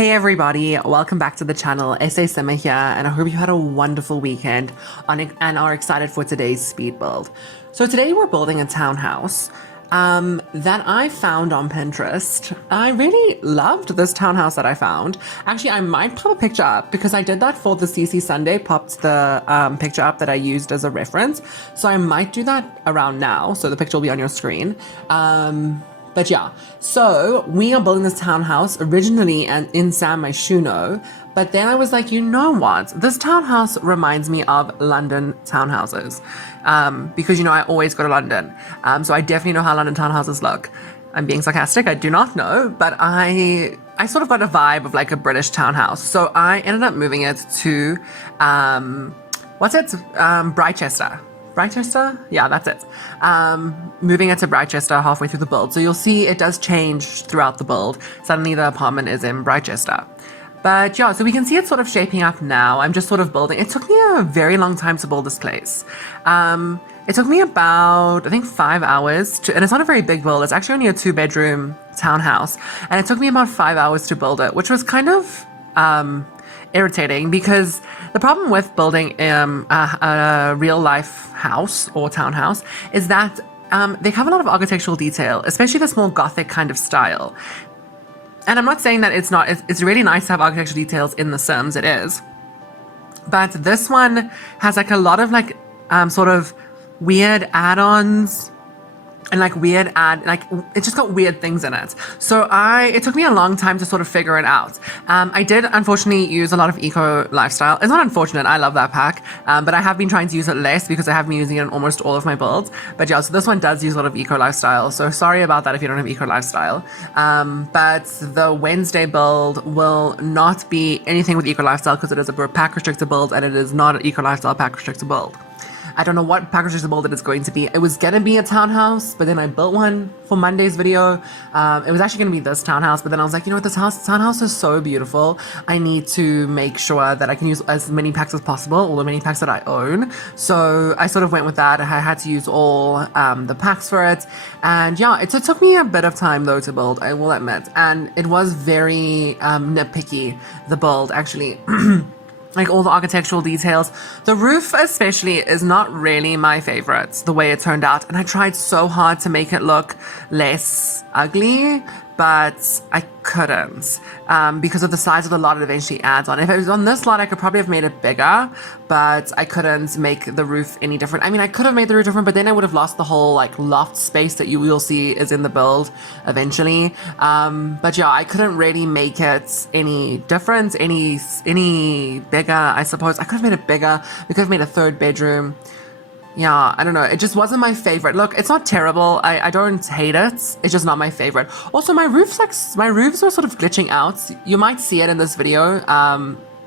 Hey everybody, welcome back to the channel. SASimmer here, and I hope you had a wonderful weekend and are excited for today's speed build. So today we're building a townhouse that I found on Pinterest. I really loved this townhouse that I found. Actually, I might pop a picture up because I did that for the CC Sunday, popped the picture up that I used as a reference. So I might do that around now, so the picture will be on your screen. But yeah, so we are building this townhouse originally and in San Myshuno, but then I was like, you know what? This townhouse reminds me of London townhouses because, you know, I always go to London. So I definitely know how London townhouses look. I'm being sarcastic, I do not know, but I sort of got a vibe of like a British townhouse. So I ended up moving it to, Brightchester. Brightchester? Yeah, that's it. Moving it to Brightchester halfway through the build. So you'll see it does change throughout the build. Suddenly the apartment is in Brightchester. But yeah, so we can see it sort of shaping up now. I'm just sort of building. It took me a very long time to build this place. It took me about, I think, 5 hours and it's not a very big build. It's actually only a 2-bedroom townhouse. And it took me about 5 hours to build it, which was kind of, irritating because the problem with building a real life house or townhouse is that they have a lot of architectural detail, especially the small Gothic kind of style. And I'm not saying that it's not, it's really nice to have architectural details in the Sims, it is. But this one has like a lot of like sort of weird add-ons and like weird it just got weird things in it. So it took me a long time to sort of figure it out. I did unfortunately use a lot of eco lifestyle. It's not unfortunate, I love that pack, but I have been trying to use it less because I have been using it in almost all of my builds. But yeah, so this one does use a lot of eco lifestyle. So sorry about that if you don't have eco lifestyle. But the Wednesday build will not be anything with eco lifestyle because it is a pack restricted build and it is not an eco lifestyle pack restricted build. I don't know what pack restricted build it is going to be. It was gonna be a townhouse, but then I built one for Monday's video. It was actually gonna be this townhouse, but then I was like, you know what, this townhouse is so beautiful. I need to make sure that I can use as many packs as possible, all the many packs that I own. So I sort of went with that. I had to use all the packs for it. And yeah, it took me a bit of time though to build, I will admit. And it was very nitpicky, the build actually. Like all the architectural details. The roof especially is not really my favorite, the way it turned out. And I tried so hard to make it look less ugly, but I couldn't because of the size of the lot it eventually adds on. If it was on this lot, I could probably have made it bigger, but I couldn't make the roof any different. I mean, I could have made the roof different, but then I would have lost the whole like loft space that you will see is in the build eventually. But yeah, I couldn't really make it any different, any bigger, I suppose. I could have made it bigger. We could have made a 3rd bedroom. Yeah, I don't know. It just wasn't my favorite. Look, it's not terrible. I don't hate it. It's just not my favorite. Also, my roofs were sort of glitching out. You might see it in this video.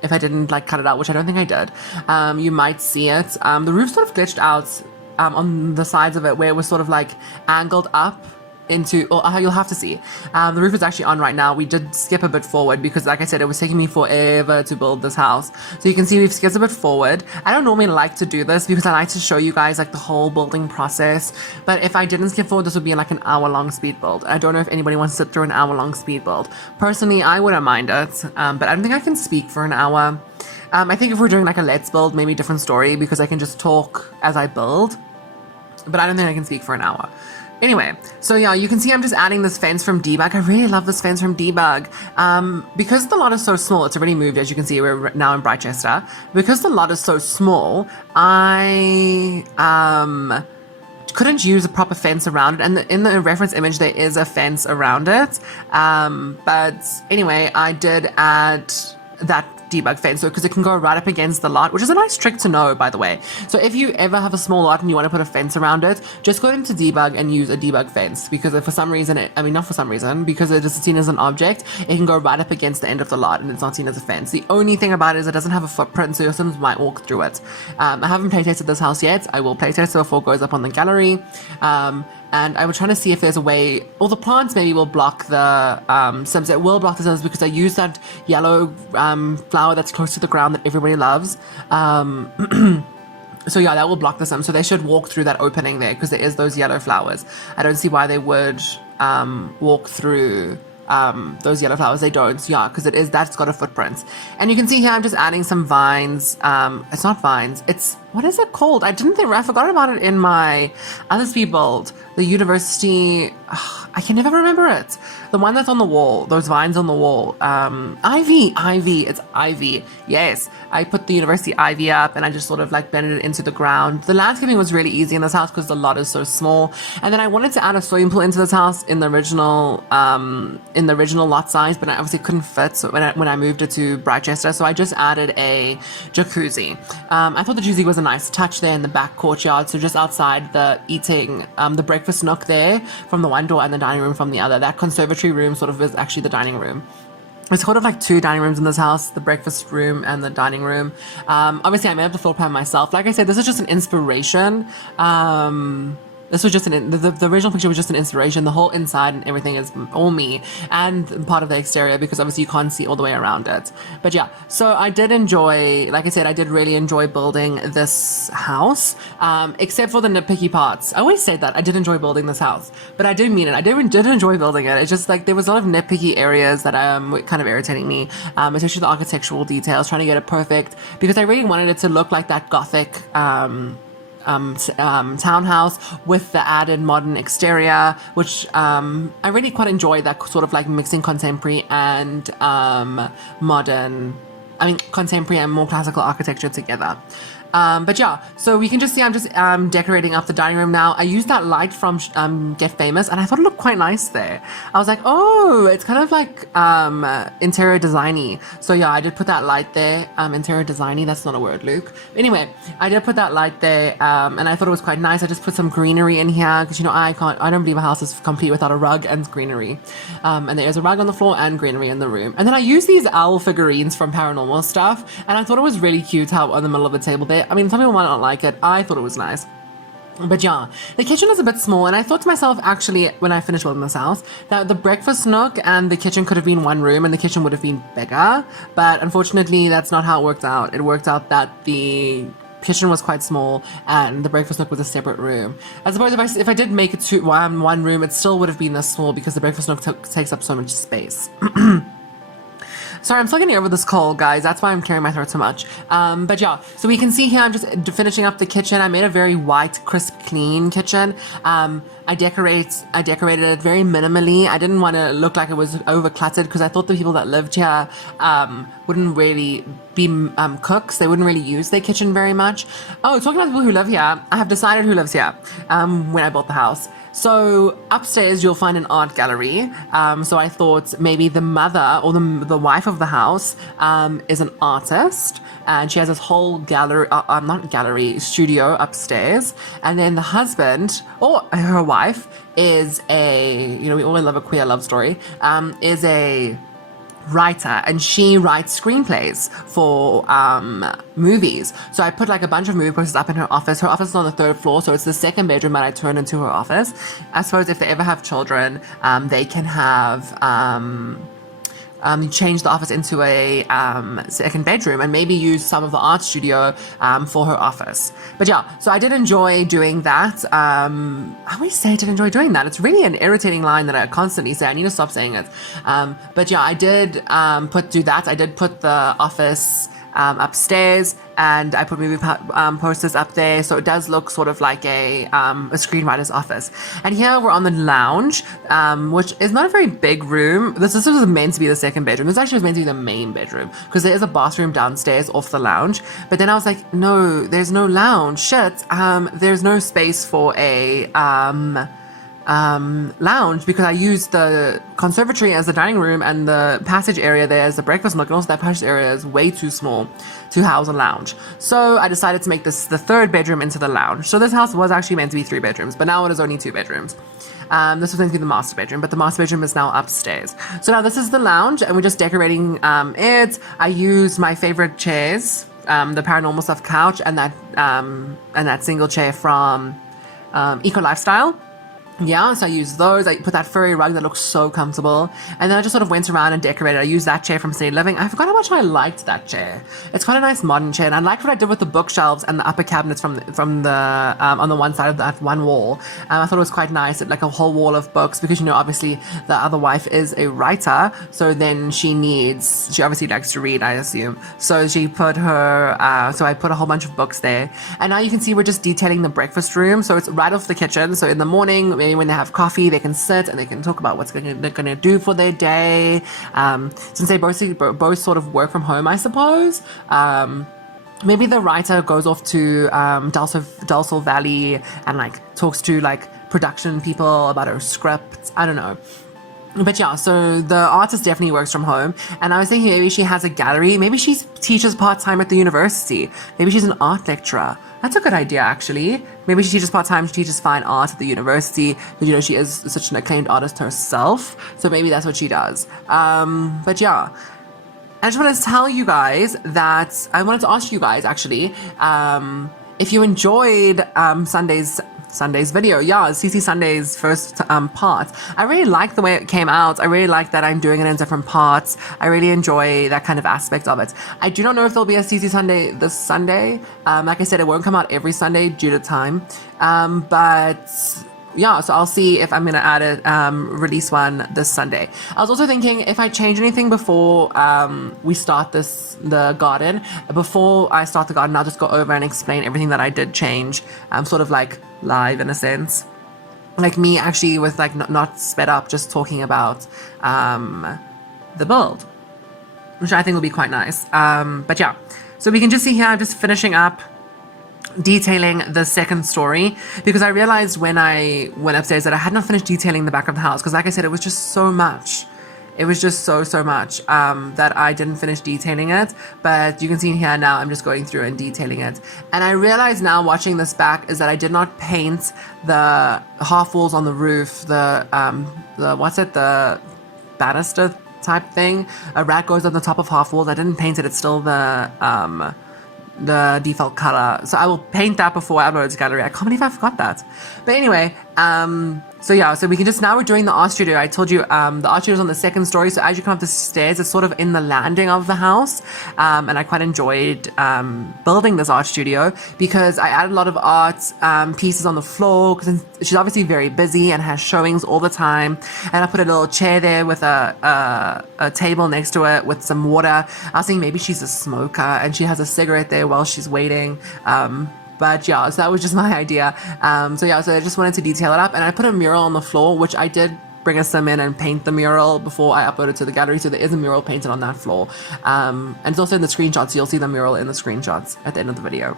If I didn't like cut it out, which I don't think I did. You might see it. The roof sort of glitched out on the sides of it where it was sort of like angled up into, or you'll have to see. The roof is actually on right now. We did skip a bit forward because, like I said, it was taking me forever to build this house. So you can see we've skipped a bit forward. I don't normally like to do this because I like to show you guys like the whole building process. But if I didn't skip forward, this would be like an hour-long speed build. I don't know if anybody wants to sit through an hour-long speed build. Personally, I wouldn't mind it, but I don't think I can speak for an hour. I think if we're doing like a let's build, maybe a different story because I can just talk as I build. But I don't think I can speak for an hour. Anyway, so yeah, you can see I'm just adding this fence from Debug. I really love this fence from Debug. Because the lot is so small, it's already moved, as you can see, we're now in Brightchester. Because the lot is so small, I couldn't use a proper fence around it. And in the reference image, there is a fence around it. But anyway, I did add that debug fence so because it can go right up against the lot, which is a nice trick to know, by the way. So if you ever have a small lot and you want to put a fence around it, just go into debug and use a debug fence because if for some reason not for some reason, because it is seen as an object, it can go right up against the end of the lot and it's not seen as a fence. The only thing about it is it doesn't have a footprint, so your Sims might walk through it. I haven't playtested this house yet. I will playtest it before it goes up on the gallery. And I was trying to see if there's a way, or the plants maybe will block the Sims. It will block the Sims because I use that yellow flower that's close to the ground that everybody loves. So yeah, that will block the Sims. So they should walk through that opening there because there is those yellow flowers. I don't see why they would walk through those yellow flowers. They don't, yeah, because that's got a footprint. And you can see here I'm just adding some vines. It's not vines, it's, what is it called? I forgot about it in my other speed build. The university, I can never remember it. The one that's on the wall, those vines on the wall. Ivy, it's ivy. Yes, I put the university ivy up and I just sort of like bended it into the ground. The landscaping was really easy in this house because the lot is so small. And then I wanted to add a swimming pool into this house in the original lot size, but I obviously couldn't fit. So when I moved it to Brightchester, so I just added a jacuzzi. I thought the jacuzzi was a nice touch there in the back courtyard. So just outside the the breakfast nook there from the one door and the dining room from the other. That conservatory room sort of is actually the dining room. There's sort of like two dining rooms in this house, the breakfast room and the dining room. Obviously, I made up the floor plan myself. Like I said, this is just an inspiration. This was just the original picture was just an inspiration. The whole inside and everything is all me and part of the exterior because obviously you can't see all the way around it. But yeah, so I did enjoy, like I said, I did really enjoy building this house, except for the nitpicky parts. I always say that I did enjoy building this house, but I do mean it. I did enjoy building it. It's just like there was a lot of nitpicky areas that were kind of irritating me, especially the architectural details, trying to get it perfect because I really wanted it to look like that Gothic townhouse with the added modern exterior, which I really quite enjoyed, that sort of like mixing contemporary and contemporary and more classical architecture together. But yeah, so we can just see I'm just decorating up the dining room now. I used that light from Get Famous and I thought it looked quite nice there. I was like, oh, it's kind of like interior designy. So yeah, I did put that light there. Interior designy, that's not a word, Luke. Anyway, I did put that light there and I thought it was quite nice. I just put some greenery in here because, you know, I don't believe a house is complete without a rug and greenery. And there is a rug on the floor and greenery in the room. And then I used these owl figurines from Paranormal Stuff and I thought it was really cute how on the middle of the table there. I mean, some people might not like it. I thought it was nice. But yeah, the kitchen is a bit small, and I thought to myself, actually, when I finished building this house, that the breakfast nook and the kitchen could have been one room, and the kitchen would have been bigger. But unfortunately, that's not how it worked out. It worked out that the kitchen was quite small, and the breakfast nook was a separate room. I suppose if I did make it one room, it still would have been this small because the breakfast nook takes up so much space. Sorry, I'm still getting over this cold, guys. That's why I'm clearing my throat so much. But yeah, so we can see here I'm just finishing up the kitchen. I made a very white, crisp, clean kitchen. I decorated it very minimally. I didn't want to look like it was over cluttered because I thought the people that lived here wouldn't really be cooks. They wouldn't really use their kitchen very much. Oh, talking about people who live here, I have decided who lives here when I bought the house. So upstairs you'll find an art gallery. So I thought maybe the mother or the wife of the house is an artist, and she has this whole studio upstairs. And then the husband or her wife is we always love a queer love story, is a writer, and she writes screenplays for movies. So I put like a bunch of movie posters up in her office. Her office is on the third floor, so it's the second bedroom that I turned into her office. I suppose if they ever have children, they can have change the office into a second bedroom and maybe use some of the art studio for her office. But yeah, so I did enjoy doing that. I always say I did enjoy doing that. It's really an irritating line that I constantly say. I need to stop saying it. But yeah, I did do that. I did put the office upstairs, and I put movie posters up there, so it does look sort of like a screenwriter's office. And here we're on the lounge, which is not a very big room. This was meant to be the second bedroom. This actually was meant to be the main bedroom because there is a bathroom downstairs off the lounge. But then I was like, no, there's no lounge. Shit, there's no space for a lounge because I used the conservatory as the dining room and the passage area there as the breakfast nook, and also that passage area is way too small to house a lounge. So I decided to make this the third bedroom into the lounge. So this house was actually meant to be 3 bedrooms, but now it is only 2 bedrooms. This was meant to be the master bedroom, but the master bedroom is now upstairs. So now this is the lounge, and we're just decorating it. I used my favorite chairs, the Paranormal Stuff couch and that single chair from Eco Lifestyle. Yeah, so I used those. I put that furry rug that looks so comfortable. And then I just sort of went around and decorated. I used that chair from City Living. I forgot how much I liked that chair. It's quite a nice modern chair. And I liked what I did with the bookshelves and the upper cabinets from the on the one side of that one wall. I thought it was quite nice. It, like a whole wall of books because, you know, obviously the other wife is a writer. So then she obviously likes to read, I assume. So she put so I put a whole bunch of books there. And now you can see we're just detailing the breakfast room. So it's right off the kitchen. So in the morning, maybe when they have coffee, they can sit and they can talk about what they're going to do for their day. Since they both sort of work from home, I suppose. Maybe the writer goes off to Dalsall Valley and like talks to like production people about her script. I don't know. But yeah, so the artist definitely works from home. And I was thinking maybe she has a gallery. Maybe she teaches part-time at the university. Maybe she's an art lecturer. That's a good idea, actually. Maybe she teaches part-time. She teaches fine art at the university. But, you know, she is such an acclaimed artist herself. So maybe that's what she does. But yeah. I just wanted to tell you guys that I wanted to ask you guys, actually, if you enjoyed Sunday's video. Yeah, CC Sunday's first part. I really like the way it came out. I really like that I'm doing it in different parts. I really enjoy that kind of aspect of it. I do not know if there'll be a CC Sunday this Sunday. Like I said, it won't come out every Sunday due to time. But yeah, so I'll see if I'm going to add a release one this Sunday. I was also thinking if I change anything before we start the garden, before I start the garden, I'll just go over and explain everything that I did change, sort of like live in a sense. Like me actually with like not sped up, just talking about the build, which I think will be quite nice. But yeah, so we can just see here, I'm just finishing up detailing the second story because I realized when I went upstairs that I had not finished detailing the back of the house because like I said, it was just so much. It was just so much that I didn't finish detailing it. But you can see here now I'm just going through and detailing it. And I realize now watching this back is that I did not paint the half walls on the roof, the banister type thing. A rat goes on the top of half walls. I didn't paint it. It's still the default color. So I will paint that before I upload it to gallery. I can't believe I forgot that. But anyway, so yeah, so we can just, now we're doing the art studio. I told you the art studio is on the second story. So as you come up the stairs, it's sort of in the landing of the house. And I quite enjoyed building this art studio because I added a lot of art pieces on the floor because she's obviously very busy and has showings all the time. And I put a little chair there with a table next to it with some water. I was thinking maybe she's a smoker and she has a cigarette there while she's waiting. But yeah, so that was just my idea. So I just wanted to detail it up. And I put a mural on the floor, which I did bring a sim in and paint the mural before I uploaded to the gallery. So there is a mural painted on that floor. And it's also in the screenshots. So you'll see the mural in the screenshots at the end of the video.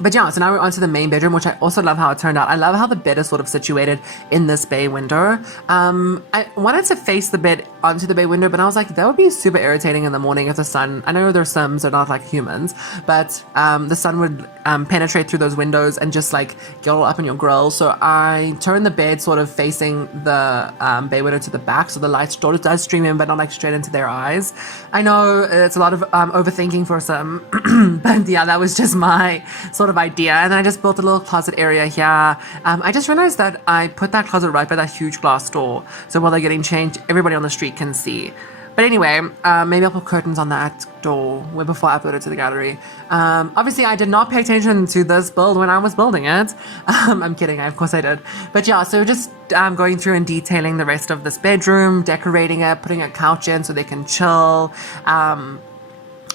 But yeah, so now we're onto the main bedroom, which I also love how it turned out. I love how the bed is sort of situated in this bay window. I wanted to face the bed onto the bay window, but I was like, that would be super irritating in the morning if the sun, I know they're Sims, they're not like humans, but the sun would penetrate through those windows and just like get all up in your grill. So I turned the bed sort of facing the bay window to the back, so the light does stream in, but not like straight into their eyes. I know it's a lot of overthinking for some, but yeah, that was just my sort of idea. And then I just built a little closet area here. I just realized that I put that closet right by that huge glass door, so while they're getting changed, everybody on the street can see. But anyway, maybe I'll put curtains on that door before I upload it to the gallery. Obviously, I did not pay attention to this build when I was building it. I'm kidding, of course I did. But yeah, so just going through and detailing the rest of this bedroom, decorating it, putting a couch in so they can chill.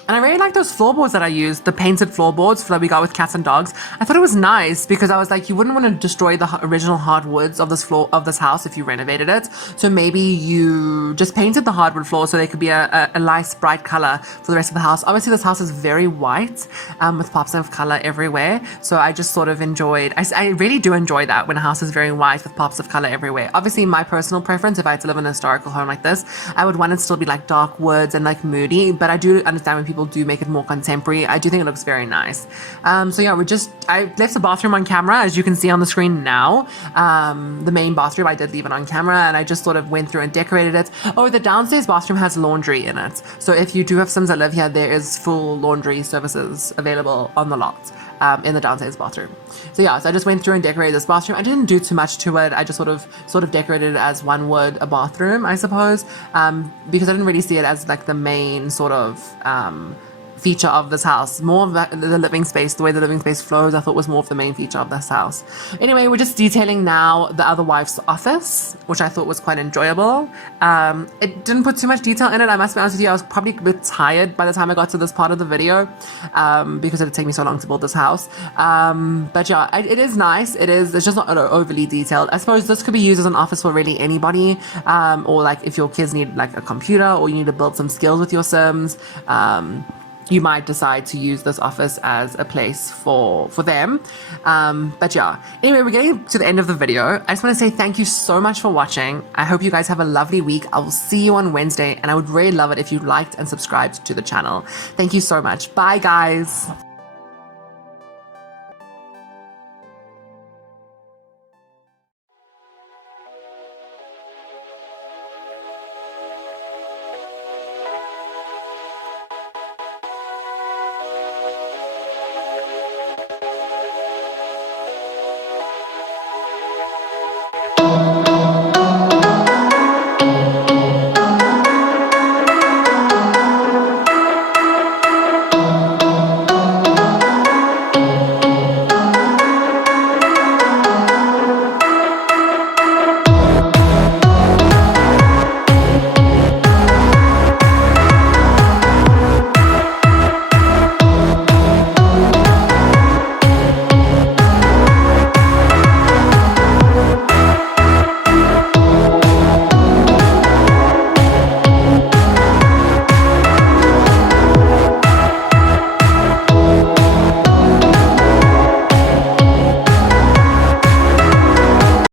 And I really like those floorboards that I used, the painted floorboards that we got with cats and dogs. I thought it was nice because I was like, you wouldn't want to destroy the original hardwoods of this house if you renovated it. So maybe you just painted the hardwood floor so they could be a nice bright color for the rest of the house. Obviously, this house is very white with pops of color everywhere. So I just sort of enjoyed, I really do enjoy that when a house is very white with pops of color everywhere. Obviously, my personal preference, if I had to live in a historical home like this, I would want it to still be like dark woods and like moody. But I do understand when people do make it more contemporary. I do think it looks very nice. So yeah, I left the bathroom on camera, as you can see on the screen now. The main bathroom, I did leave it on camera, and I just sort of went through and decorated it. Oh, the downstairs bathroom has laundry in it. So if you do have Sims that live here, there is full laundry services available on the lot. in the downstairs bathroom. So yeah, so I just went through and decorated this bathroom. I didn't do too much to it. I just sort of decorated it as one would a bathroom, I suppose, because I didn't really see it as like the main sort of feature of this house. More of the living space, the way the living space flows, I thought was more of the main feature of this house. Anyway, we're just detailing now the other wife's office, which I thought was quite enjoyable. It didn't put too much detail in it, I must be honest with you. I was probably a bit tired by the time I got to this part of the video, because it would take me so long to build this house. But yeah, it is nice. It's just not overly detailed. I suppose this could be used as an office for really anybody, or like if your kids need like a computer, or you need to build some skills with your Sims. You might decide to use this office as a place for them. But yeah, anyway, we're getting to the end of the video. I just want to say thank you so much for watching. I hope you guys have a lovely week. I will see you on Wednesday, and I would really love it if you liked and subscribed to the channel. Thank you so much. Bye, guys.